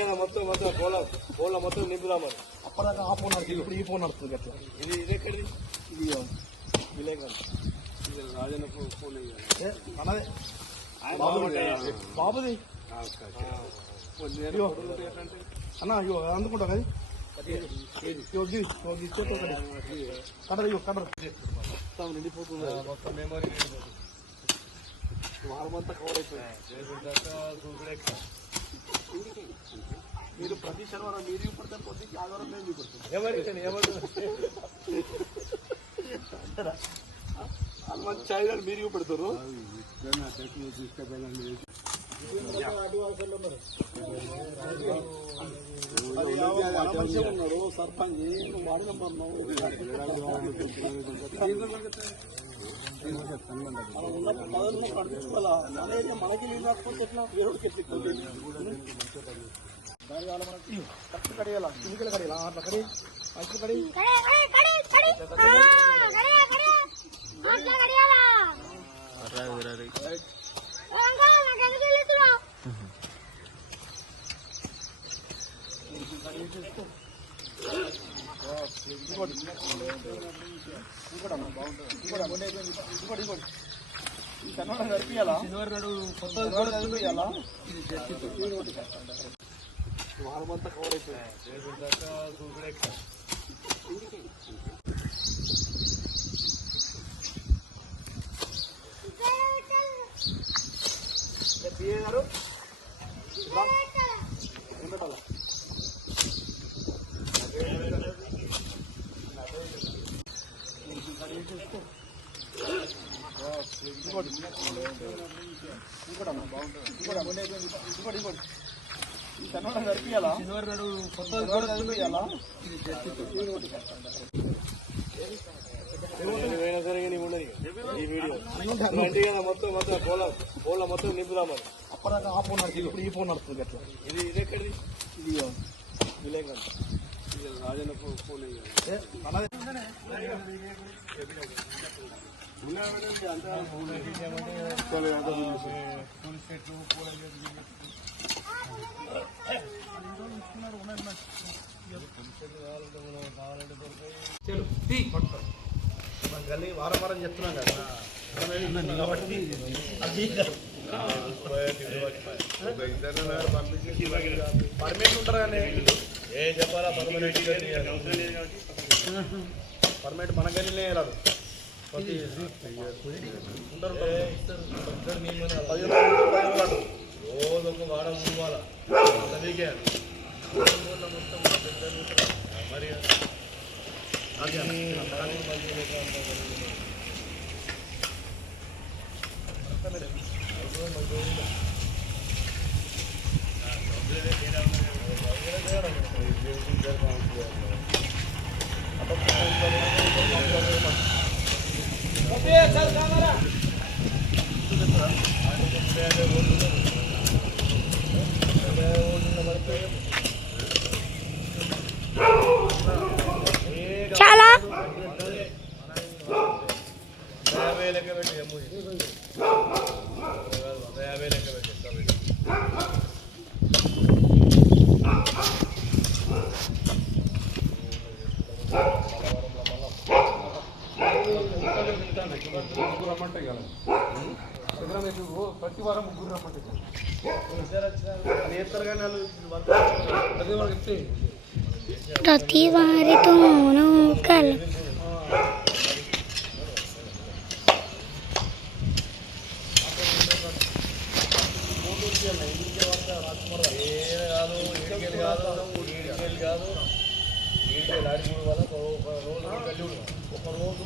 ఈ వీడియో అంటే కదా మొత్తం మొత్తం కోళ్ళ కోళ్ళ మొత్తం నింపుదామని అప్పటిదాకా ఆ ఫోన్ నడుస్తుంది ఇప్పుడు ఈ ఫోన్ నడుస్తుంది అట్లా ఇది ఇది ఎక్కడిది ఇది విలేకరు ఇది రాజన్న ఫోన్ ఫోన్ ఇయ్యాలి. ఏ, మనదే ఆయన బాబుది బాగుంటాయి. బాబుది ఆ, ఓకే, ఓకే. కొన్ని ఏళ్ళు పొడుగు ఉంటాయి ఎట్లంటే? అన్న ఇగో అందుకుంటా కదా ఇగో గివి, ఇగో గివి చేతితో ఒకటి. కట్టరు ఇగో కట్టరు మొత్తం నిండిపోతుంది మొత్తం మెమరీ నిండిపోతుంది వారమంతా కవర్ అయిపోయింది మీరు ప్రతి శనివారం మీరు చూపడతారు ప్రతి ఆదివారం మేము చూపడతాం ఏమని ఏమంటారు మంచి ఛాయ్ గారు మీరు చూపెడతారు ఉన్నాడు సర్పంచ్ నువ్వు వాడగమ్మన్నావు పదవి కడుచుకోవాలా అనేది మనకి లేకపోతే ఎట్లా వేరుడికి ఎత్తి కట్టు కడియాల కిందికి కడియాల అట్లా కడి మంచి కడి కడే కడే కడే కడే ఆ కడే కడే అట్లా కడియాలా అంకల్ నాకు ఎందుకు తెలుస్తున్నావు ఇంకోటి ఇంకోటి అన్న బాగుంటుంది ఇంకోటి అన్న ఇంకోటి ఇంకోటి ఈ శనివారం గడిపియాలా కొత్త గడిపియాలా వారమంతా కవర్ అయిపోయింది పిఏ గారు ఉండటాల ఇంకోటి ఇంకోటి అన్న బాగుంటుంది ఇంకోటి అన్న ఇంకోటి ఇంకోటి ఈ శనివారం గడిపియాలా కొత్త గడిపియాలా ఏమైనా సరే ఉండదు ఈ వీడియో. కదా మొత్తం మొత్తం కోళ్ళ కోళ్ళ మొత్తం నింపుదామని అప్పటిదాకా ఆ ఫోన్ నడుస్తుంది ఇప్పుడు ఈ ఫోన్ నడుస్తుంది అట్లా ఇది ఇది ఎక్కడిది ఇది రాజన్న ఫోన్ ఫోన్ ఇయ్యాలి. గల్లీ వారం వారం చెప్తున్నాం కదా నిలబట్టి పర్మనెంట్ ఉంటారా కానీ ఏ చెప్పాలా పర్మనెంట్ పర్మనెంట్ మన గల్లీనే రాదు రోజు ఒక వారం మూడు వార వీకెండ్ మరి చాలా ప్రతి వారం ముగ్గురు రమ్మంటే కానీ ప్రతి వారితోనూ కల ఏ కాదు ఈడికెళ్ళి కాదు ఈడికెళ్ళి కాదు వల్ల ఒక రోజు ఒక రోజు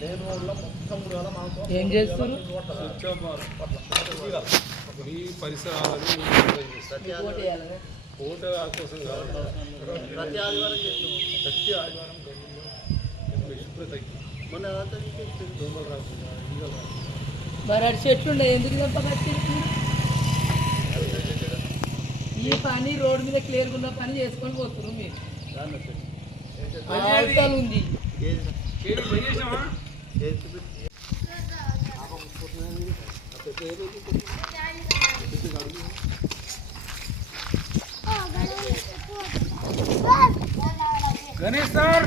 నేను వాళ్ళ మొత్తం కూడా మాకు ఏం చేస్తారు ఈ పరిసరాలని కోసం కాదు ప్రతి ఆదివారం ప్రతి ఆదివారం గల్లీలో శుభ్రత మొన్న దోమలు రాకుండా ఈగలు రాకుండా మరి అటు చెట్లు ఉన్నాయి ఎందుకు ఈ పని రోడ్డు మీద క్లియర్గా ఉన్న పని చేసుకొని పోతున్నారు మీరు అవతల ఉంది. గణేష్ సార్!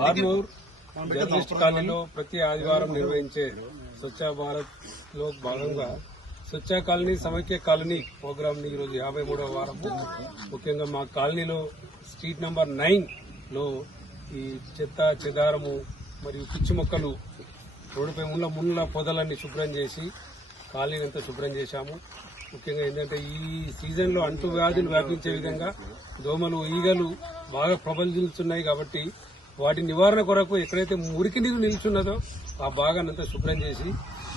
ఆర్మూర్ జర్నలిస్ట్ కాలనీలో ప్రతి ఆదివారం నిర్వహించే స్వచ్ఛ భారత్లో భాగంగా స్వచ్ఛ కాలనీ సమైక్య కాలనీ ప్రోగ్రామ్ని ఈరోజు యాభై మూడవ వారం ముఖ్యంగా మా కాలనీలో స్ట్రీట్ నంబర్ నైన్లో ఈ చెత్త చెదారము మరియు పిచ్చి మొక్కలు రోడ్డుపై ఉన్న ముళ్ళ పొదలన్నీ శుభ్రం చేసి ఖాళీనంతా శుభ్రం చేశాము. ముఖ్యంగా ఏంటంటే ఈ సీజన్లో అంటువ్యాధులు వ్యాపించే విధంగా దోమలు ఈగలు బాగా ప్రబలిస్తున్నాయి కాబట్టి వాటి నివారణ కొరకు ఎక్కడైతే మురికి నీరు నిల్చున్నదో ఆ భాగాన్నంతా శుభ్రం చేసి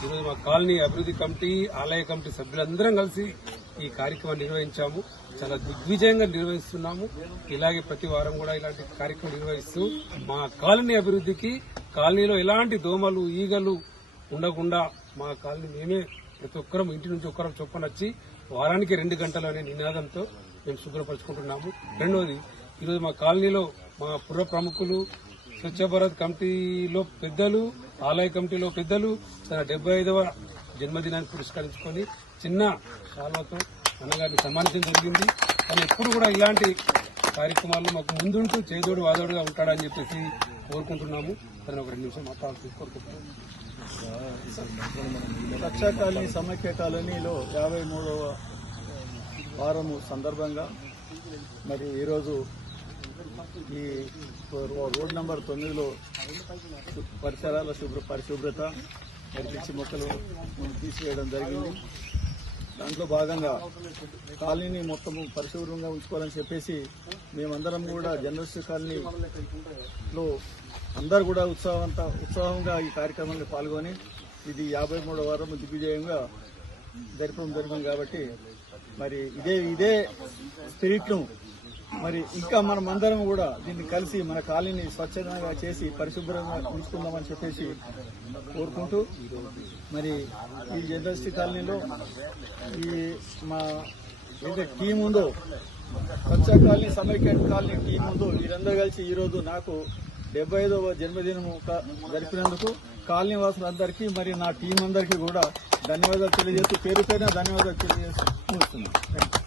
ఈరోజు మా కాలనీ అభివృద్ధి కమిటీ ఆలయ కమిటీ సభ్యులందరం కలిసి ఈ కార్యక్రమం నిర్వహించాము. చాలా దిగ్విజయంగా నిర్వహిస్తున్నాము. ఇలాగే ప్రతి వారం కూడా ఇలాంటి కార్యక్రమం నిర్వహిస్తూ మా కాలనీ అభివృద్ధికి కాలనీలో ఎలాంటి దోమలు ఈగలు ఉండకుండా మా కాలనీ మేమే ప్రతి ఒక్కరం ఇంటి నుంచి ఒక్కరం చొప్పున వచ్చి వారానికి రెండు గంటలు అనే నినాదంతో మేము శుభ్రపరచుకుంటున్నాము. రెండవది ఈరోజు మా కాలనీలో మా పుర ప్రముఖులు స్వచ్ఛ భారత్ కమిటీలో పెద్దలు ఆలయ కమిటీలో పెద్దలు తన డెబ్బై ఐదవ జన్మదినాన్ని పురస్కరించుకొని చిన్న శాల్వతో అన్నగారిని సన్మానించడం జరిగింది. కానీ ఎప్పుడు కూడా ఇలాంటి కార్యక్రమాల్లో మాకు ముందుంటూ చేదోడు వాదోడుగా ఉంటాడని చెప్పేసి కోరుకుంటున్నాము. తను ఒక రెండు నిమిషం మాట్లాడుతూ కోరుకుంటున్నాము. రక్షా కాలనీ సమైక్య కాలనీలో యాభై మూడవ వారము సందర్భంగా మరి ఈరోజు ఈ రోడ్ నంబర్ తొమ్మిదిలో పరిసరాల శుభ్ర పరిశుభ్రత పిచ్చి మొక్కలు మనం తీసివేయడం జరిగింది. దాంట్లో భాగంగా కాలనీని మొత్తం పరిశుభ్రంగా ఉంచుకోవాలని చెప్పేసి మేమందరం కూడా జర్నలిస్ట్ కాలనీలో అందరు కూడా ఉత్సాహవంత ఉత్సాహంగా ఈ కార్యక్రమంలో పాల్గొని ఇది యాభై మూడో వారం దిగ్విజయంగా జరపడం జరిగింది కాబట్టి మరి ఇదే ఇదే స్పిరిట్ను మరి ఇంకా మనం అందరం కూడా దీన్ని కలిసి మన కాలనీని స్వచ్ఛంగా చేసి పరిశుభ్రంగా ఉంచుకుందామని చెప్పేసి కోరుకుంటూ మరి ఈ జర్నలిస్ట్ కాలనీలో ఈ మా ఏదైతే టీం ఉందో Swachh colony Samaikya colony team ఉందో వీరందరూ కలిసి ఈరోజు నాకు డెబ్బై ఐదవ జన్మదినం జరిపినందుకు కాలనీ వాసులందరికీ మరి నా టీం అందరికీ కూడా ధన్యవాదాలు తెలియజేస్తూ పేరు ధన్యవాదాలు తెలియజేస్తూ ముగిస్తున్నాను